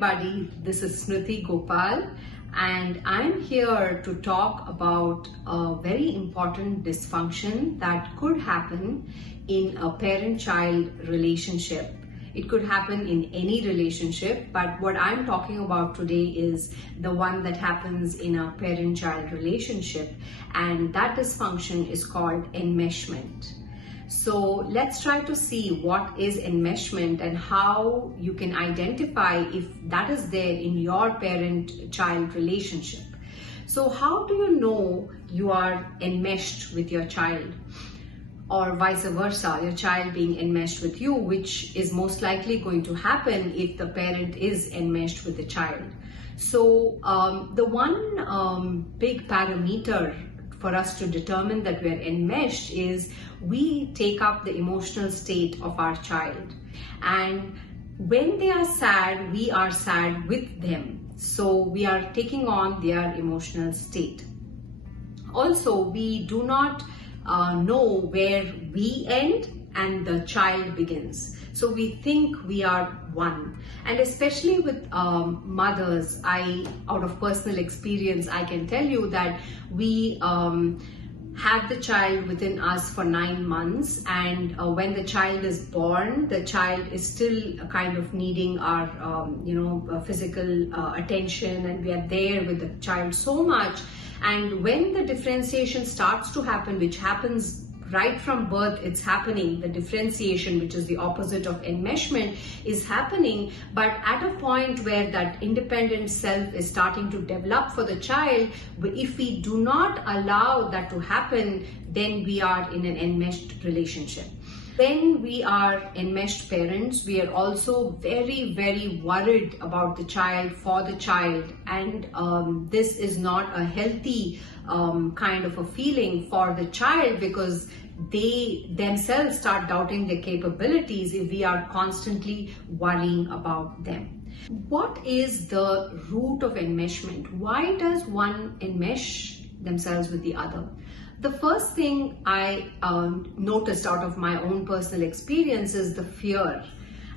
everybody, this is Smruti Gopal and I'm here to talk about a very important dysfunction that could happen in a parent-child relationship. It could happen in any relationship, but what I'm talking about today is the one that happens in a parent-child relationship, and that dysfunction is called enmeshment. So let's try to see what is enmeshment and how you can identify if that is there in your parent-child relationship. So how do you know you are enmeshed with your child? Or vice versa, your child being enmeshed with you, which is most likely going to happen if the parent is enmeshed with the child. So the one big parameter for us to determine that we are enmeshed is we take up the emotional state of our child. And when they are sad, we are sad with them. So we are taking on their emotional state. Also, we do not know where we end and the child begins. So we think we are one. And especially with mothers, out of personal experience, I can tell you that we have the child within us for 9 months, and when the child is born, the child is still kind of needing our physical attention, and we are there with the child so much. And when the differentiation starts to happen, which happens right from birth, it's happening, the differentiation, which is the opposite of enmeshment, is happening. But at a point where that independent self is starting to develop for the child, if we do not allow that to happen, then we are in an enmeshed relationship. When we are enmeshed parents, we are also very, very worried about the child, for the child, and this is not a healthy kind of a feeling for the child, because they themselves start doubting their capabilities if we are constantly worrying about them. What is the root of enmeshment? Why does one enmesh themselves with the other? The first thing I noticed out of my own personal experience is the fear.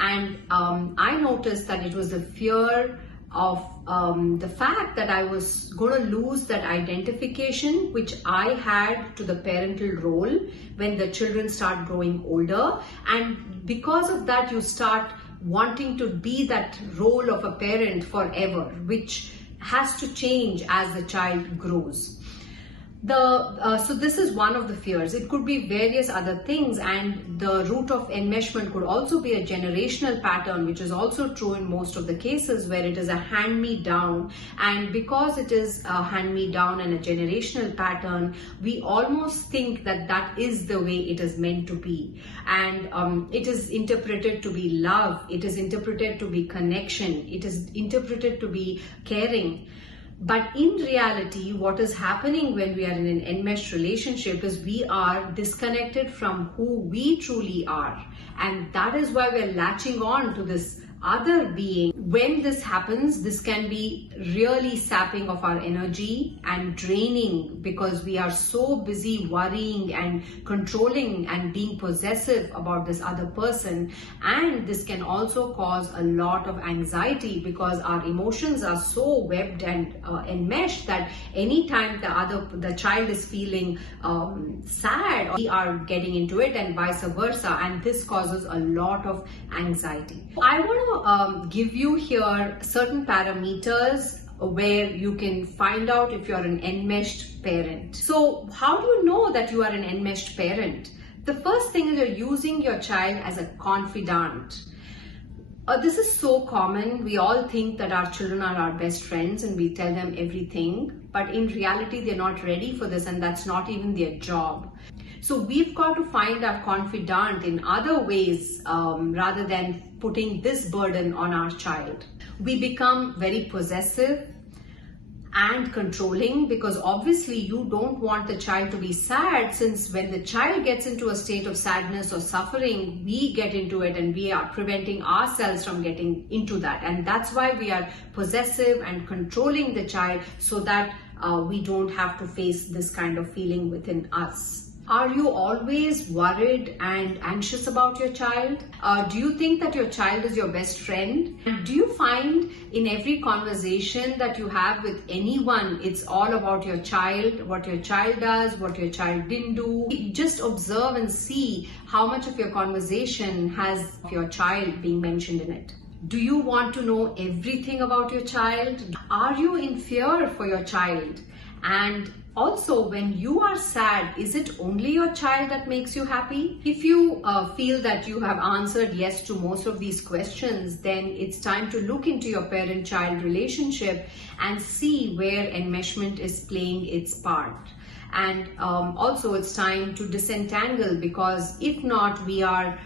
And I noticed that it was the fear of the fact that I was going to lose that identification which I had to the parental role when the children start growing older. And because of that, you start wanting to be that role of a parent forever, which has to change as the child grows. So this is one of the fears. It could be various other things, and the root of enmeshment could also be a generational pattern, which is also true in most of the cases where it is a hand-me-down. And because it is a hand-me-down and a generational pattern, we almost think that that is the way it is meant to be. And it is interpreted to be love, it is interpreted to be connection, it is interpreted to be caring. But in reality, what is happening when we are in an enmeshed relationship is we are disconnected from who we truly are. And that is why we're latching on to this other being. When this happens, this can be really sapping of our energy and draining, because we are so busy worrying and controlling and being possessive about this other person. And this can also cause a lot of anxiety, because our emotions are so webbed and enmeshed that anytime the child is feeling sad, we are getting into it, and vice versa, and this causes a lot of anxiety. I want to give you here certain parameters where you can find out if you're an enmeshed parent. So how do you know that you are an enmeshed parent? The first thing is you're using your child as a confidant. This is so common. We all think that our children are our best friends and we tell them everything, but in reality they're not ready for this, and that's not even their job. So we've got to find our confidant in other ways rather than putting this burden on our child. We become very possessive and controlling, because obviously you don't want the child to be sad, since when the child gets into a state of sadness or suffering, we get into it and we are preventing ourselves from getting into that. And that's why we are possessive and controlling the child, so that we don't have to face this kind of feeling within us. Are you always worried and anxious about your child? Do you think that your child is your best friend? And do you find in every conversation that you have with anyone, it's all about your child, what your child does, what your child didn't do? Just observe and see how much of your conversation has your child being mentioned in it. Do you want to know everything about your child? Are you in fear for your child? And also, when you are sad, is it only your child that makes you happy? If you feel that you have answered yes to most of these questions, then it's time to look into your parent-child relationship and see where enmeshment is playing its part. And also it's time to disentangle, because if not, we are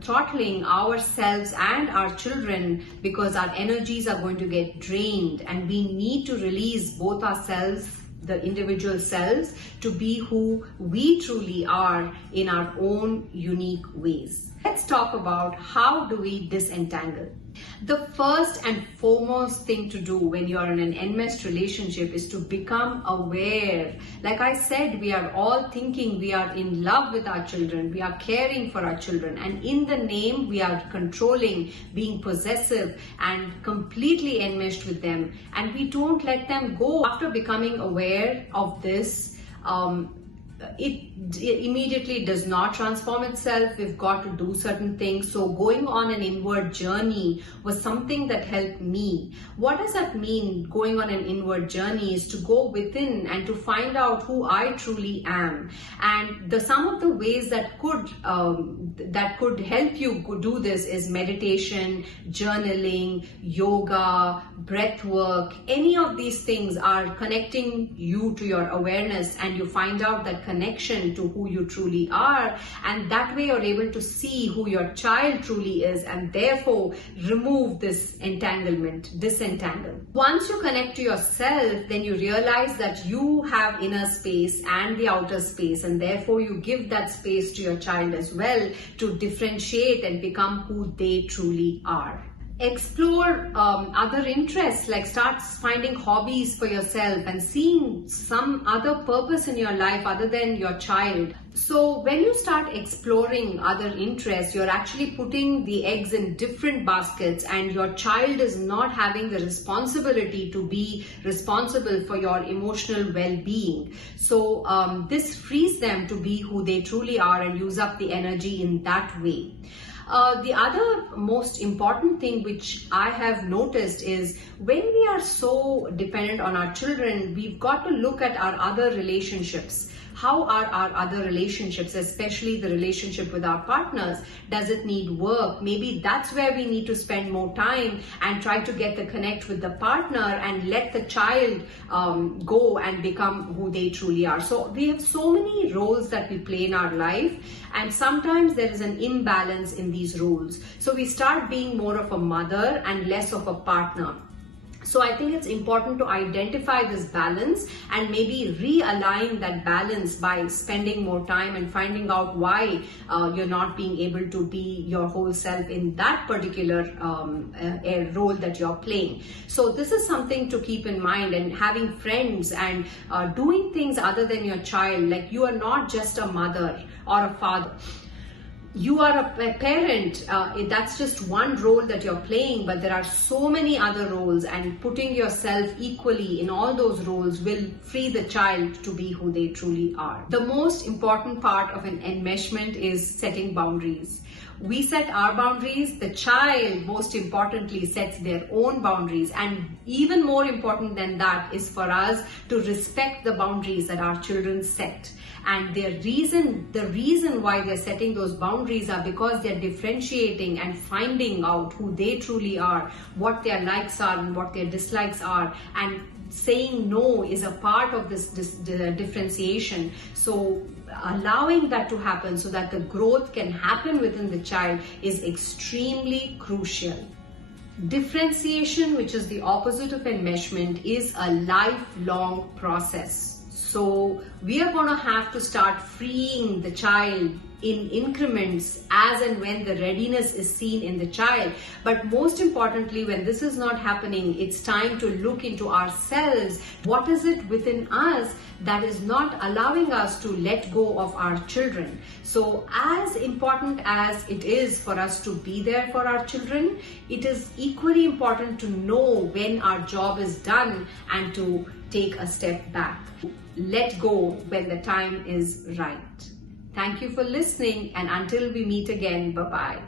throttling ourselves and our children, because our energies are going to get drained, and we need to release both ourselves, the individual selves, to be who we truly are in our own unique ways. Let's talk about how do we disentangle. The first and foremost thing to do when you are in an enmeshed relationship is to become aware. Like I said, we are all thinking we are in love with our children, we are caring for our children, and in the name we are controlling, being possessive and completely enmeshed with them, and we don't let them go. After becoming aware of this, it immediately does not transform itself. We've got to do certain things. So going on an inward journey was something that helped me. What does that mean? Going on an inward journey is to go within and to find out who I truly am. And some of the ways that could help you do this is meditation, journaling, yoga, breath work. Any of these things are connecting you to your awareness, and you find out that connection to who you truly are, and that way you're able to see who your child truly is, and therefore remove this entanglement, disentangle. Once you connect to yourself, then you realize that you have inner space and the outer space, and therefore you give that space to your child as well to differentiate and become who they truly are. Explore other interests, like start finding hobbies for yourself and seeing some other purpose in your life other than your child. So when you start exploring other interests, you're actually putting the eggs in different baskets, and your child is not having the responsibility to be responsible for your emotional well-being. So this frees them to be who they truly are and use up the energy in that way. The other most important thing which I have noticed is when we are so dependent on our children, we've got to look at our other relationships. How are our other relationships, especially the relationship with our partners? Does it need work? Maybe that's where we need to spend more time and try to get the connect with the partner and let the child go and become who they truly are. So we have so many roles that we play in our life, and sometimes there is an imbalance in these roles. So we start being more of a mother and less of a partner. So I think it's important to identify this balance and maybe realign that balance by spending more time and finding out why you're not being able to be your whole self in that particular role that you're playing. So this is something to keep in mind, and having friends and doing things other than your child. Like, you are not just a mother or a father. You are a parent, that's just one role that you're playing, but there are so many other roles, and putting yourself equally in all those roles will free the child to be who they truly are. The most important part of an enmeshment is setting boundaries. We set our boundaries, the child most importantly sets their own boundaries, and even more important than that is for us to respect the boundaries that our children set. And the reason why they're setting those boundaries are because they're differentiating and finding out who they truly are, what their likes are and what their dislikes are, and saying no is a part of this differentiation. So allowing that to happen so that the growth can happen within the child is extremely crucial. Differentiation, which is the opposite of enmeshment, is a lifelong process. So we are going to have to start freeing the child in increments as and when the readiness is seen in the child. But most importantly, when this is not happening, it's time to look into ourselves. What is it within us that is not allowing us to let go of our children? So as important as it is for us to be there for our children, it is equally important to know when our job is done and to take a step back. Let go when the time is right. Thank you for listening, and until we meet again, bye-bye.